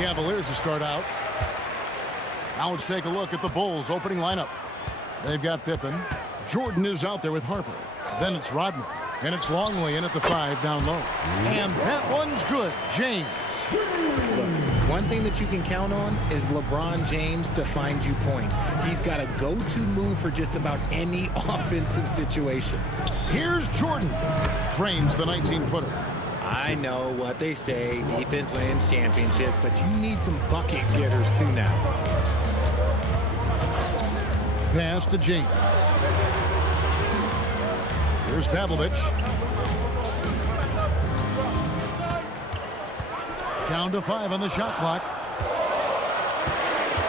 Cavaliers to start out. Now let's take a look at the Bulls' opening lineup. They've got Pippen. Jordan is out there with Harper. Then it's Rodman. And it's Longley in at the 5 down low. And that one's good. James. Look, one thing that you can count on is LeBron James to find you points. He's got a go-to move for just about any offensive situation. Here's Jordan. Trains the 19-footer. I know what they say, defense wins championships, but you need some bucket getters too now. Pass to James. Here's Pavlovich. Down to 5 on the shot clock.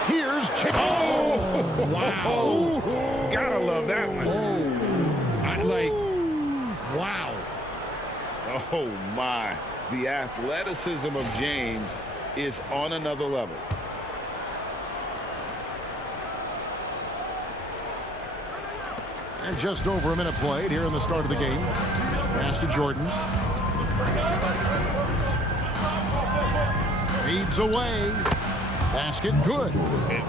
Here's Chick. Oh, wow. Gotta love that one. Wow. Oh, my. The athleticism of James is on another level. And just over a minute played here in the start of the game. Pass to Jordan. Feeds away. Basket good.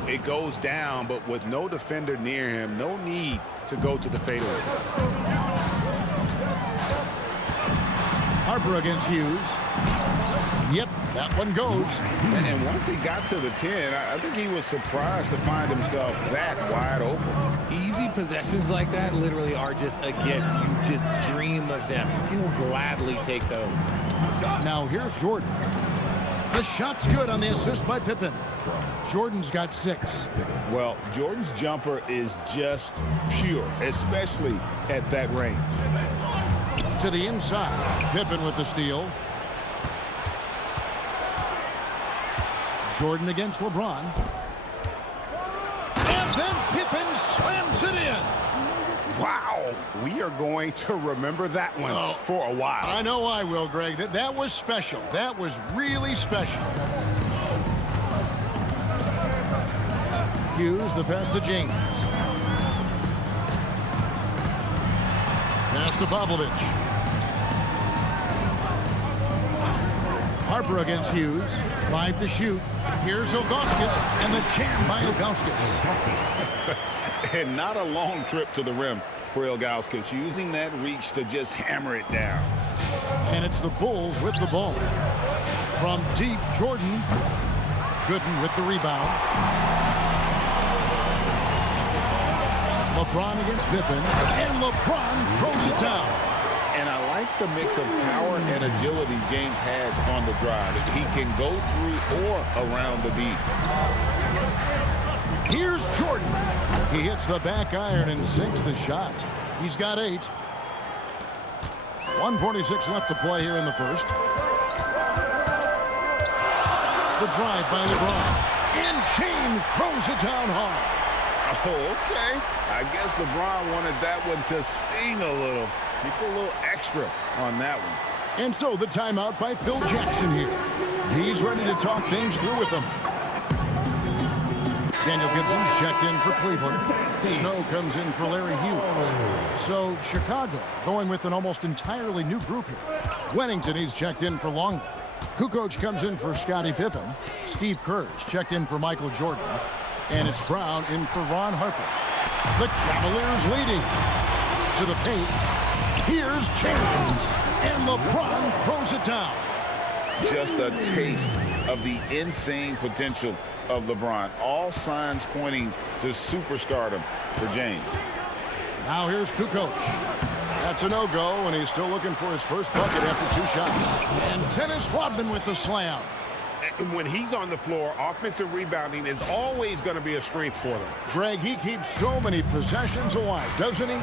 It goes down, but with no defender near him, no need to go to the fadeaway. Harper against Hughes. Yep, that one goes. And once he got to the 10, I think he was surprised to find himself that wide open. Easy possessions like that literally are just a gift. You just dream of them. He'll gladly take those. Now here's Jordan. The shot's good on the assist by Pippen. Jordan's got 6. Well, Jordan's jumper is just pure, especially at that range. To the inside. Pippen with the steal. Jordan against LeBron. And then Pippen slams it in. Wow. We are going to remember that one for a while. I know I will, Greg. That was special. That was really special. Hughes, the pass to James. Pass to Pavlovich. Harper against Hughes. 5 to shoot. Here's Ilgauskas, and the jam by Ilgauskas. And not a long trip to the rim for Ilgauskas, using that reach to just hammer it down. And it's the Bulls with the ball. From deep, Jordan. Gooden with the rebound. LeBron against Pippen, and LeBron throws it down. And I like the mix of power and agility James has on the drive. He can go through or around the beat. Here's Jordan. He hits the back iron and sinks the shot. He's got 8. 1:46 left to play here in the first. The drive by LeBron. And James throws it down hard. Oh, okay. I guess LeBron wanted that one to sting a little. He put a little extra on that one. And so the timeout by Phil Jackson here. He's ready to talk things through with them. Daniel Gibson's checked in for Cleveland. Snow comes in for Larry Hughes. So Chicago going with an almost entirely new group here. Wennington, he's checked in for Longley. Kukoc comes in for Scottie Pippen. Steve Kerr's checked in for Michael Jordan. And it's Brown in for Ron Harper. The Cavaliers leading. To the paint. Here's James. And LeBron throws it down. Just a taste of the insane potential of LeBron. All signs pointing to superstardom for James. Now here's Kukoc. That's a no-go, and he's still looking for his first bucket after 2 shots. And Dennis Rodman with the slam. And when he's on the floor, offensive rebounding is always going to be a strength for them. Greg, he keeps so many possessions alive, doesn't he?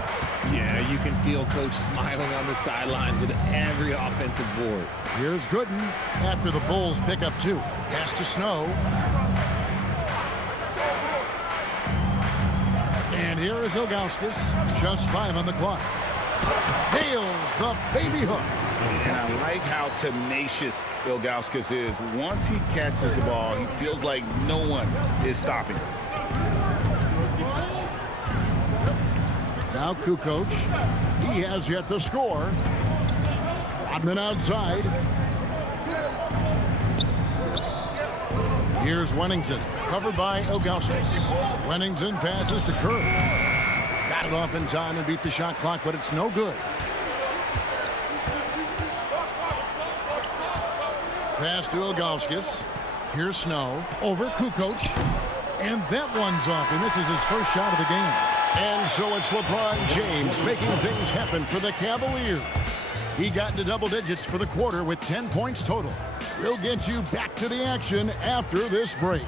Yeah, you can feel Coach smiling on the sidelines with every offensive board. Here's Gooden after the Bulls pick up 2. Pass to Snow. And here is Ilgauskas. Just 5 on the clock. Nails the baby hook. And I like how tenacious Ilgauskas is. Once he catches the ball, he feels like no one is stopping him. Now Kukoc. He has yet to score. Rodman outside. Here's Wennington, covered by Ilgauskas. Wennington passes to Kerr. Got it off in time and beat the shot clock, but it's no good. Pass to Ilgauskas. Here's Snow. Over Kukoc. And that one's off. He misses his first shot of the game. And so it's LeBron James making things happen for the Cavaliers. He got into double digits for the quarter with 10 points total. We'll get you back to the action after this break.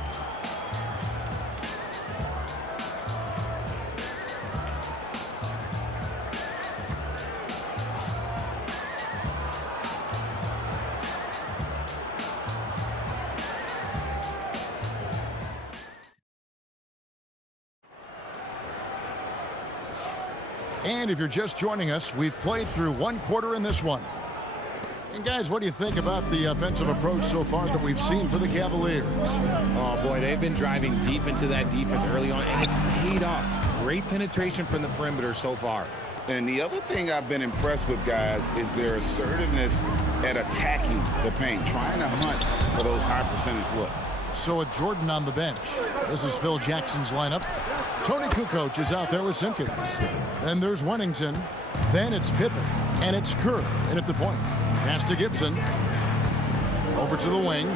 And if you're just joining us, we've played through one quarter in this one. And guys, what do you think about the offensive approach so far that we've seen for the Cavaliers? Oh boy, they've been driving deep into that defense early on, and it's paid off. Great penetration from the perimeter so far. And the other thing I've been impressed with, guys, is their assertiveness at attacking the paint, trying to hunt for those high percentage looks. So with Jordan on the bench, this is Phil Jackson's lineup. Tony Kukoc is out there with Simpkins. Then there's Wennington. Then it's Pippen. And it's Kerr in at the point. Pass to Gibson. Over to the wing.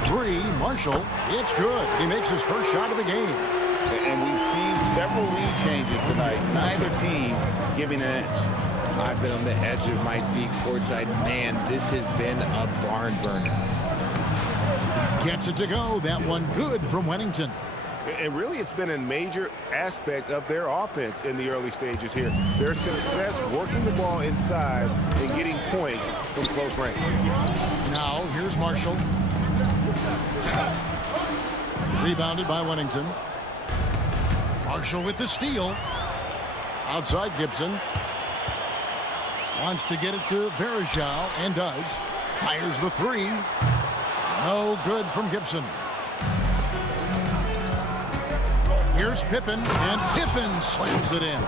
Three, Marshall. It's good. He makes his first shot of the game. And we've seen several lead changes tonight. Neither team giving an edge. I've been on the edge of my seat courtside. Man, this has been a barn burner. Gets it to go. That one good from Wennington. And really, it's been a major aspect of their offense in the early stages here. Their success working the ball inside and getting points from close range. Now, here's Marshall. Rebounded by Wennington. Marshall with the steal. Outside Gibson. Wants to get it to Verajao and does. Fires the three. No good from Gibson. Here's Pippen, and Pippen slams it in.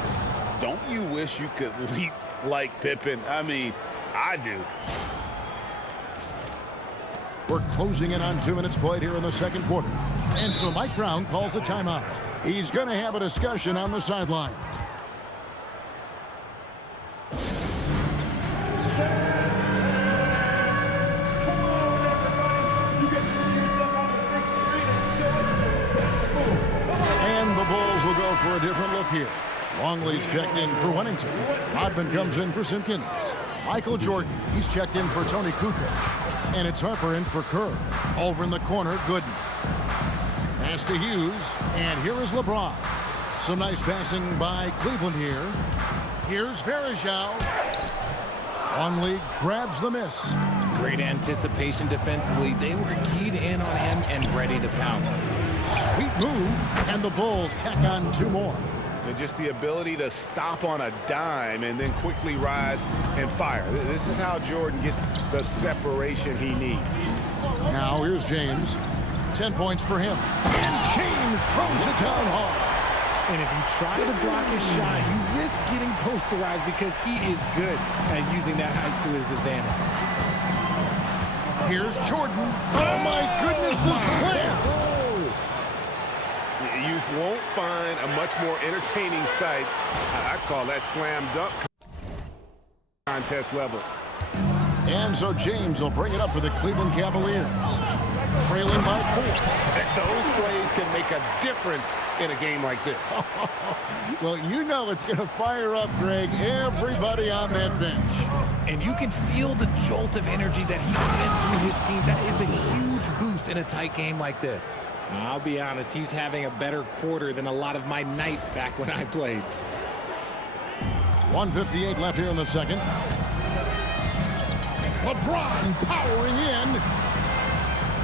Don't you wish you could leap like Pippen? I mean, I do. We're closing in on 2 minutes played here in the second quarter. And so Mike Brown calls a timeout. He's going to have a discussion on the sideline. For a different look here. Longley's checked in for Wennington. Rodman comes in for Simpkins. Michael Jordan, he's checked in for Tony Kukoc. And it's Harper in for Kerr. Over in the corner, Gooden. Pass to Hughes. And here is LeBron. Some nice passing by Cleveland here. Here's Verajao. Longley grabs the miss. Great anticipation defensively. They were keyed in on him and ready to pounce. Sweet move, and the Bulls tack on 2 more. And just the ability to stop on a dime and then quickly rise and fire. This is how Jordan gets the separation he needs. Now here's James. 10 points for him. And James throws it down hard. And if you try to block his shot, you risk getting posterized because he is good at using that height to his advantage. Here's Jordan. Oh my goodness, the slam! You won't find a much more entertaining sight. I call that slam dunk contest level. And so James will bring it up for the Cleveland Cavaliers. Trailing by 4. Those plays can make a difference in a game like this. Well, you know it's going to fire up, Greg, everybody on that bench. And you can feel the jolt of energy that he sent through his team. That is a huge boost in a tight game like this. I'll be honest, he's having a better quarter than a lot of my nights back when I played. 1:58 left here in the second. LeBron powering in.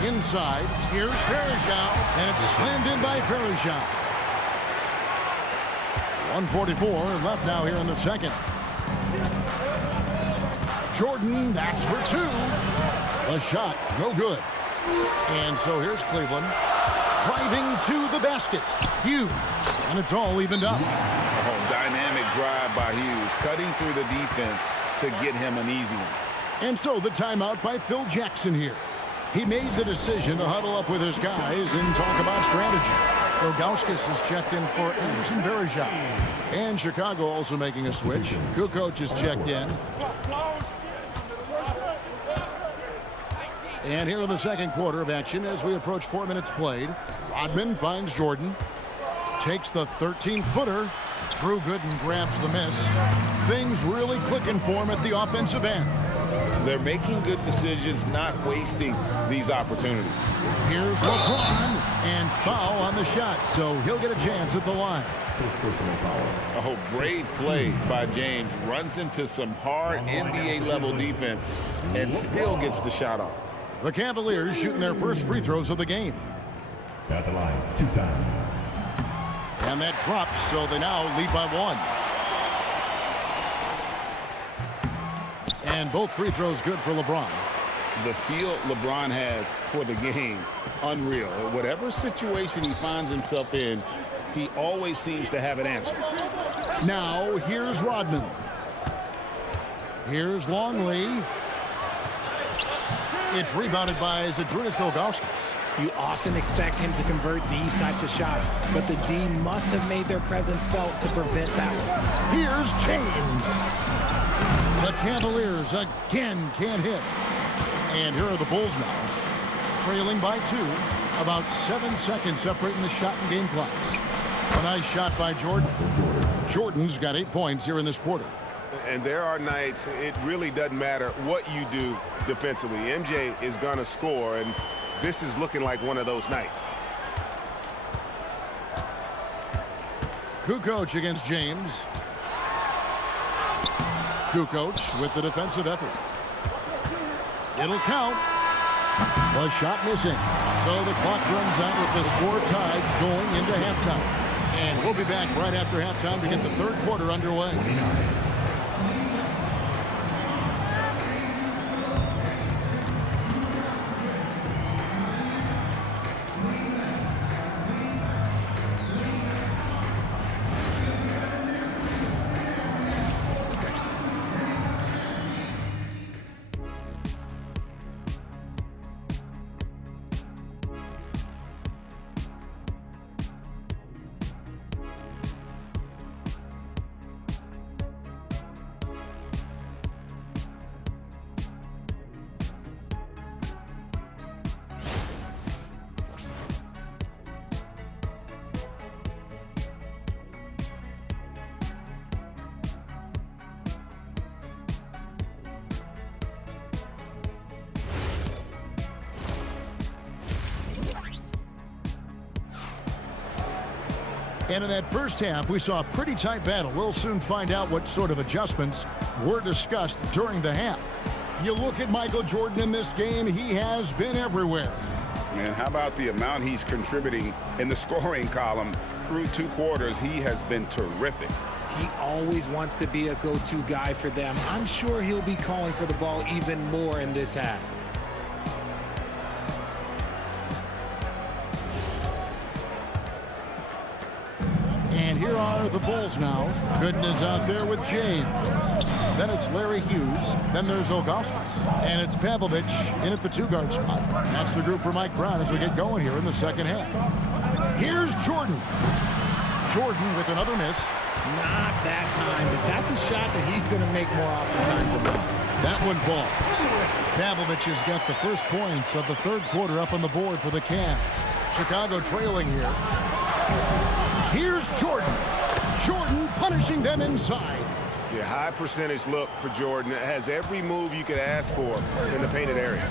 Inside, here's Verajao, and it's slammed in by Verajao. 1:44 left now here in the second. Jordan, that's for 2. A shot, no good. And so here's Cleveland. Driving to the basket. Hughes. And it's all evened up. Oh, dynamic drive by Hughes, cutting through the defense to get him an easy one. And so the timeout by Phil Jackson here. He made the decision to huddle up with his guys and talk about strategy. Ilgauskas is checked in for Anderson Varejao. And Chicago also making a switch. Kukoc is checked in. And here in the second quarter of action as we approach 4 minutes played. Rodman finds Jordan. Takes the 13-footer. Drew Gooden grabs the miss. Things really clicking for him at the offensive end. They're making good decisions, not wasting these opportunities. Here's Lebron, and foul on the shot, so he'll get a chance at the line. Oh, great play by James. Runs into some hard NBA-level defense and still gets the shot off. The Cavaliers shooting their first free throws of the game. At the line, 2 times. And that drops, so they now lead by 1. And both free throws good for LeBron. The feel LeBron has for the game, unreal. Whatever situation he finds himself in, he always seems to have an answer. Now, here's Rodman. Here's Longley. It's rebounded by Zydrunas Ilgauskas. You often expect him to convert these types of shots, but the D must have made their presence felt to prevent that one. Here's James. The Cavaliers again can't hit. And here are the Bulls now, trailing by 2. About 7 seconds separating the shot and game clocks. A nice shot by Jordan. Jordan's got 8 points here in this quarter. And there are nights it really doesn't matter what you do defensively. MJ is going to score, and this is looking like one of those nights. Kukoc against James. Kukoc with the defensive effort. It'll count. The shot missing. So the clock runs out with the score tied going into halftime. And we'll be back right after halftime to get the third quarter underway. And in that first half, we saw a pretty tight battle. We'll soon find out what sort of adjustments were discussed during the half. You look at Michael Jordan in this game, he has been everywhere. And how about the amount he's contributing in the scoring column through 2 quarters? He has been terrific. He always wants to be a go-to guy for them. I'm sure he'll be calling for the ball even more in this half. And here are the Bulls now. Gooden is out there with James. Then it's Larry Hughes. Then there's Ilgauskas. And it's Pavlovic in at the 2-guard spot. That's the group for Mike Brown as we get going here in the second half. Here's Jordan. Jordan with another miss. Not that time, but that's a shot that he's going to make more oftentimes than not. That one falls. Pavlovic has got the first points of the third quarter up on the board for the Cavs. Chicago trailing here. Here's Jordan. Jordan punishing them inside. Yeah, high percentage look for Jordan. It has every move you could ask for in the painted area.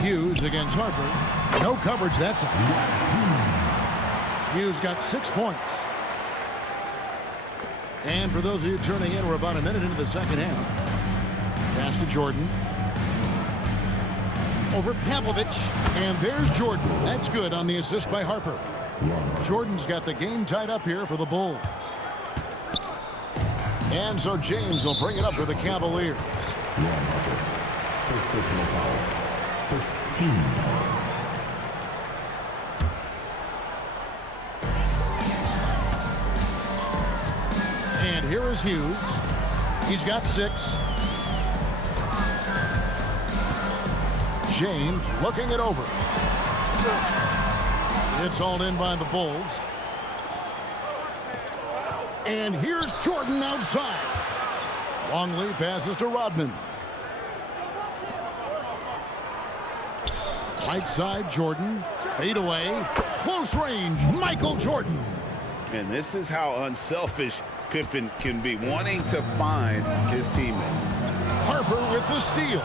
Hughes against Harper. No coverage that time. Hughes got 6 points. And for those of you turning in, we're about a minute into the second half. Pass to Jordan. Over Pavlovic. And there's Jordan. That's good on the assist by Harper. Jordan's got the game tied up here for the Bulls. And so James will bring it up for the Cavaliers. First personal foul. First team foul. And here is Hughes. He's got 6. James looking it over. It's hauled in by the Bulls. And here's Jordan outside. Longley passes to Rodman. Right side, Jordan. Fade away. Close range, Michael Jordan. And this is how unselfish Pippen can be, wanting to find his teammate. Harper with the steal.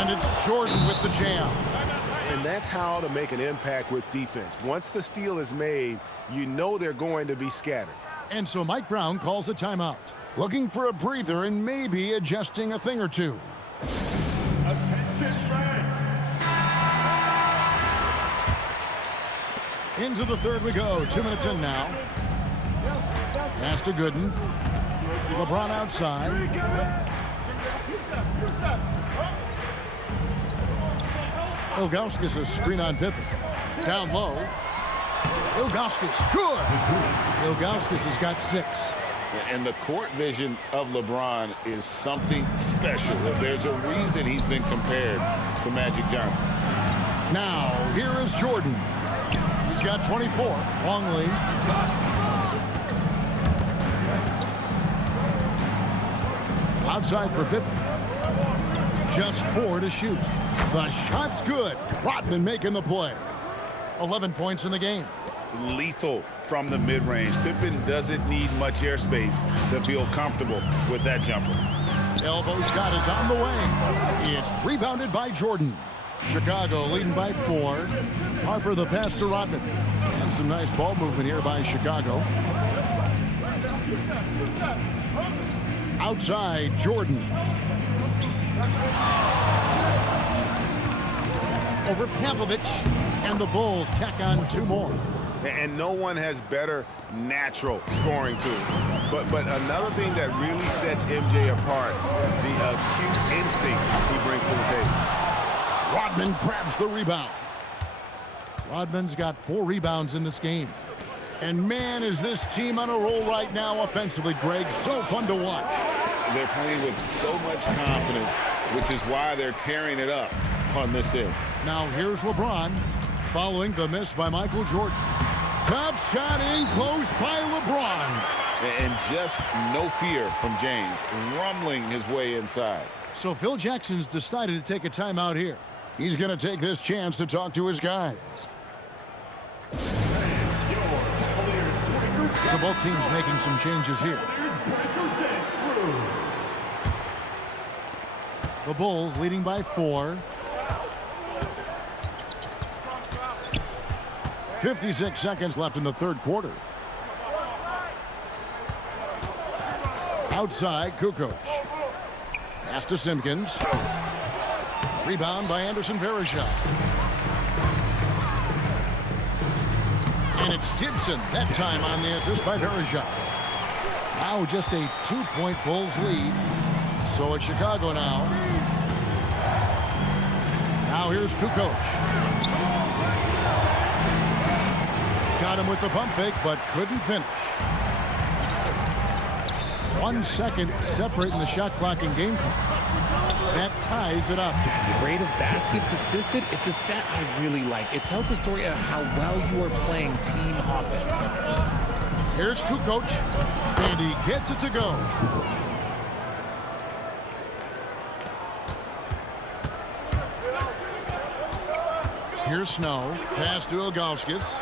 And it's Jordan with the jam. And that's how to make an impact with defense. Once the steal is made, you know they're going to be scattered. And so Mike Brown calls a timeout. Looking for a breather and maybe adjusting a thing or two. Into the third we go. 2 minutes in now. Pass to Gooden. LeBron outside. Ilgauskas is screen on Pippen. Down low. Ilgauskas, good. Ilgauskas has got 6. And the court vision of LeBron is something special. There's a reason he's been compared to Magic Johnson. Now, here is Jordan. He's got 24. Longley. Outside for Pippen. Just 4 to shoot. The shot's good. Rodman making the play. 11 points in the game. Lethal from the mid-range. Pippen doesn't need much airspace to feel comfortable with that jumper. Elbow shot is on the way. It's rebounded by Jordan. Chicago leading by 4. Harper the pass to Rodman. And some nice ball movement here by Chicago. Outside, Jordan. Over Pavlovich. And the Bulls tack on 2 more. And no one has better natural scoring tools. But another thing that really sets MJ apart, the acute instincts he brings to the table. Rodman grabs the rebound. Rodman's got 4 rebounds in this game. And man, is this team on a roll right now offensively, Greg. So fun to watch. They're playing with so much confidence, which is why they're tearing it up on this end. Now here's LeBron following the miss by Michael Jordan. Tough shot in close by LeBron. And just no fear from James, rumbling his way inside. So Phil Jackson's decided to take a timeout here. He's going to take this chance to talk to his guys. So both teams making some changes here. The Bulls leading by 4. 56 seconds left in the third quarter. Outside, Kukoc. Pass to Simpkins. Rebound by Anderson Varejao. And it's Gibson, that time on the assist by Varejao. Now just a 2-point Bulls lead. So it's Chicago now. Now here's Kukoc. Got him with the pump fake, but couldn't finish. 1 second separating the shot clock and game clock. That ties it up. The rate of baskets assisted, it's a stat I really like. It tells the story of how well you are playing team offense. Here's Kukoc, and he gets it to go. Here's Snow, pass to Ilgauskas.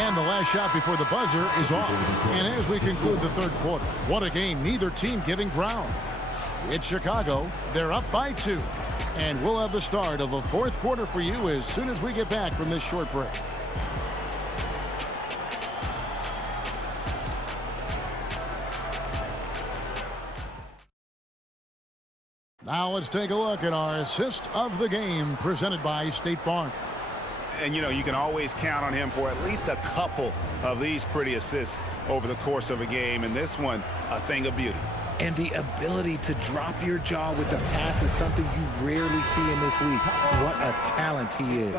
And the last shot before the buzzer is off. And as we conclude the third quarter, what a game, neither team giving ground. It's Chicago, they're up by 2. And we'll have the start of the fourth quarter for you as soon as we get back from this short break. Now let's take a look at our assist of the game presented by State Farm. And, you know, you can always count on him for at least a couple of these pretty assists over the course of a game. And this one, a thing of beauty. And the ability to drop your jaw with the pass is something you rarely see in this league. What a talent he is.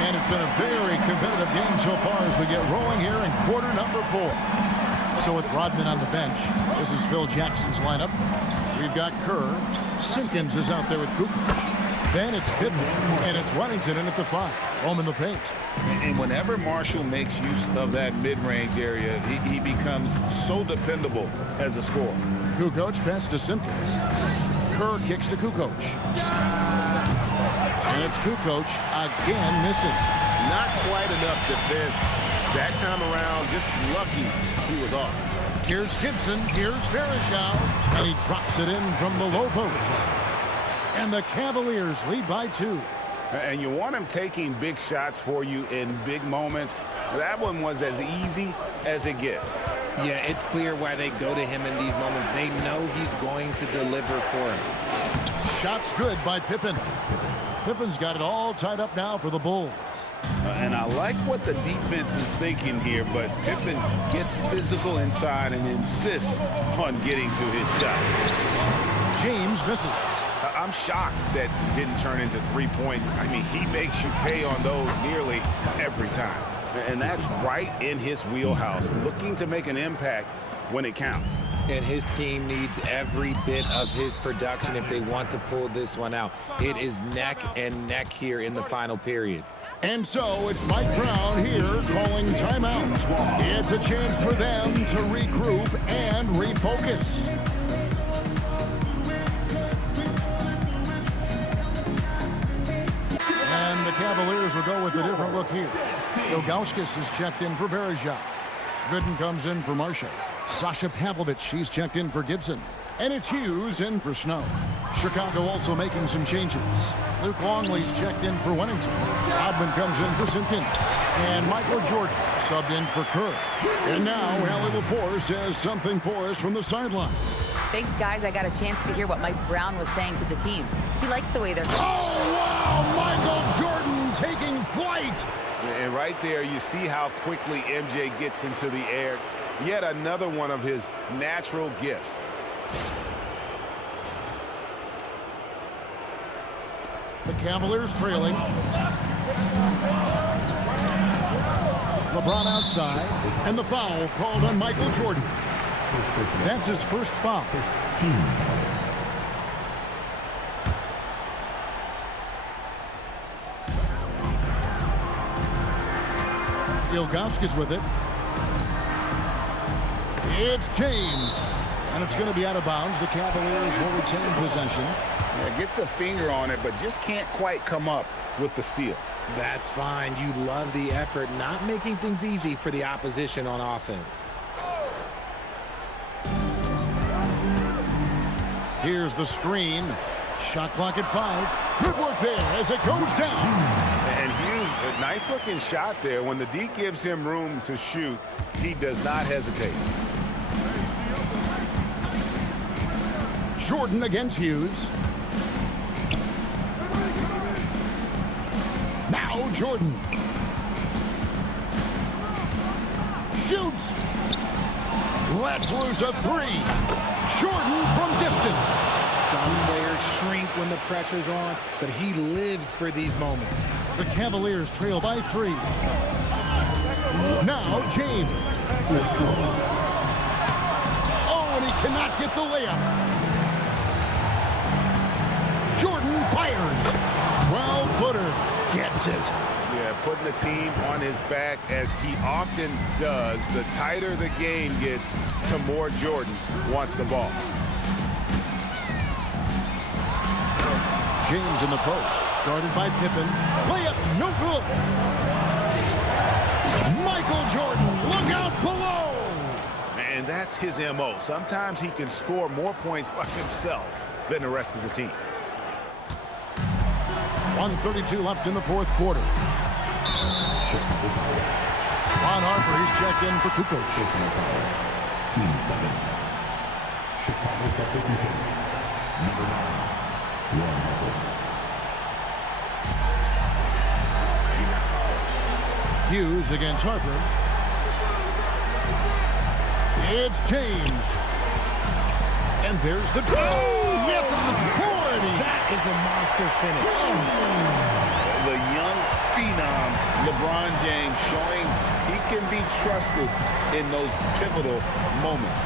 And it's been a very competitive game so far as we get rolling here in quarter number 4. So with Rodman on the bench, this is Phil Jackson's lineup. We've got Kerr. Simpkins is out there with Kukoc. Then it's Pippen, and it's Wellington in at the 5. Home in the paint. And whenever Marshall makes use of that mid-range area, he becomes so dependable as a scorer. Kukoc pass to Simpkins. Kerr kicks to Kukoc. And it's Kukoc again missing. Not quite enough defense. That time around, just lucky he was off. Here's Gibson. Here's Verishal. And he drops it in from the low post. And the Cavaliers lead by 2. And you want him taking big shots for you in big moments. That one was as easy as it gets. Yeah, it's clear why they go to him in these moments. They know he's going to deliver for him. Shot's good by Pippen. Pippen's got it all tied up now for the Bulls. And I like what the defense is thinking here, but Pippen gets physical inside and insists on getting to his shot. James misses. I'm shocked that didn't turn into 3 points. I mean, he makes you pay on those nearly every time. And that's right in his wheelhouse, looking to make an impact when it counts. And his team needs every bit of his production if they want to pull this one out. It is neck and neck here in the final period. And so it's Mike Brown here calling timeout. It's a chance for them to regroup and refocus. And the Cavaliers will go with a different look here. Ilgauskas is checked in for Verishal. Gooden comes in for Marshall. Sasha Pavlovich, she's checked in for Gibson. And it's Hughes in for Snow. Chicago also making some changes. Luke Longley's checked in for Wellington. Rodman comes in for Simpkins. And Michael Jordan subbed in for Kerr. And now Allie LaForce has something for us from the sideline. Thanks, guys. I got a chance to hear what Mike Brown was saying to the team. He likes the way they're... Oh, wow! Michael Jordan taking flight! And right there, you see how quickly MJ gets into the air. Yet another one of his natural gifts. The Cavaliers trailing. LeBron outside. And the foul called on Michael Jordan. That's his first foul. Ilgauskas with it. It's James. And it's going to be out of bounds. The Cavaliers will retain possession. Yeah, gets a finger on it, but just can't quite come up with the steal. That's fine. You love the effort, not making things easy for the opposition on offense. Here's the screen. Shot clock at 5. Good work there as it goes down. And Hughes, a nice-looking shot there. When the D gives him room to shoot, he does not hesitate. Jordan against Hughes. Now Jordan. Shoots. Lets loose a 3. Jordan from distance. Some players shrink when the pressure's on, but he lives for these moments. The Cavaliers trail by 3. Now James. Oh, and he cannot get the layup. Jordan fires. 12-footer. Gets it. Yeah, putting the team on his back as he often does. The tighter the game gets, the more Jordan wants the ball. James in the post. Guarded by Pippen. Layup, no good. Michael Jordan, look out below. And that's his MO. Sometimes he can score more points by himself than the rest of the team. 1:32 left in the fourth quarter. Ron Harper, he's checked in for Kukoc. Team 7. Chicago substitution. Number 9. Ron Harper. Hughes against Harper. It's James. And there's the goal with authority. That is a monster finish. The young phenom LeBron James showing he can be trusted in those pivotal moments.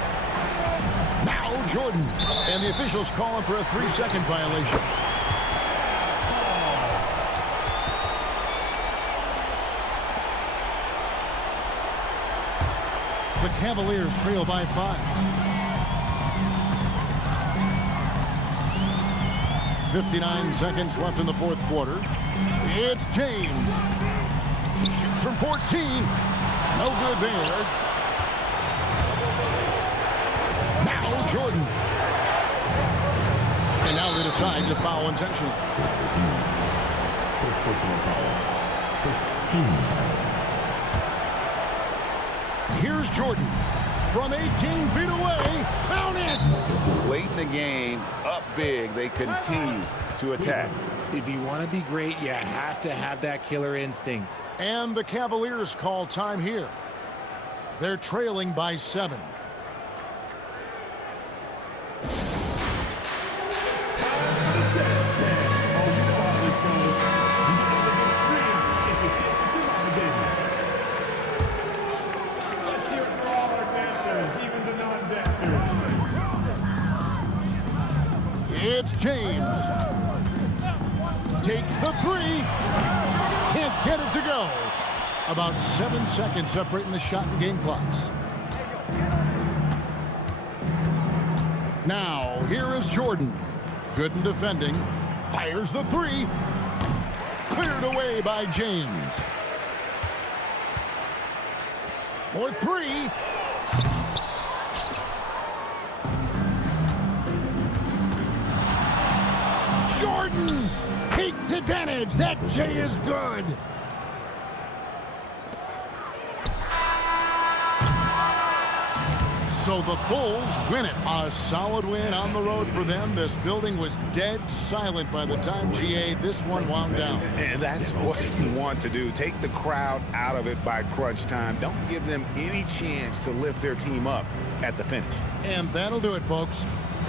Now Jordan. And the officials call him for a 3-second violation. The Cavaliers trail by 5. 59 seconds left in the fourth quarter. It's James. Shoots from 14. No good there. Now Jordan. And now they decide to foul intentionally. First personal foul. First team foul. Here's Jordan. From 18 feet away. Count it! Late in the game, up big, they continue to attack. If you want to be great, you have to have that killer instinct. And the Cavaliers call time here. They're trailing by 7. It's James. Takes the 3. Can't get it to go. About 7 seconds separating the shot and game clocks. Now, here is Jordan. Good in defending. Fires the 3. Cleared away by James. For 3. Jordan takes advantage. That J is good. So the Bulls win it. A solid win on the road for them. This building was dead silent by the time, GA, this one wound down. And that's what you want to do. Take the crowd out of it by crunch time. Don't give them any chance to lift their team up at the finish. And that'll do it, folks.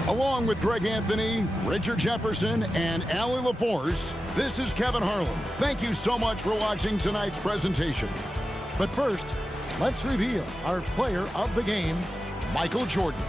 Along with Greg Anthony, Richard Jefferson, and Allie LaForce, this is Kevin Harlan. Thank you so much for watching tonight's presentation. But first, let's reveal our player of the game, Michael Jordan.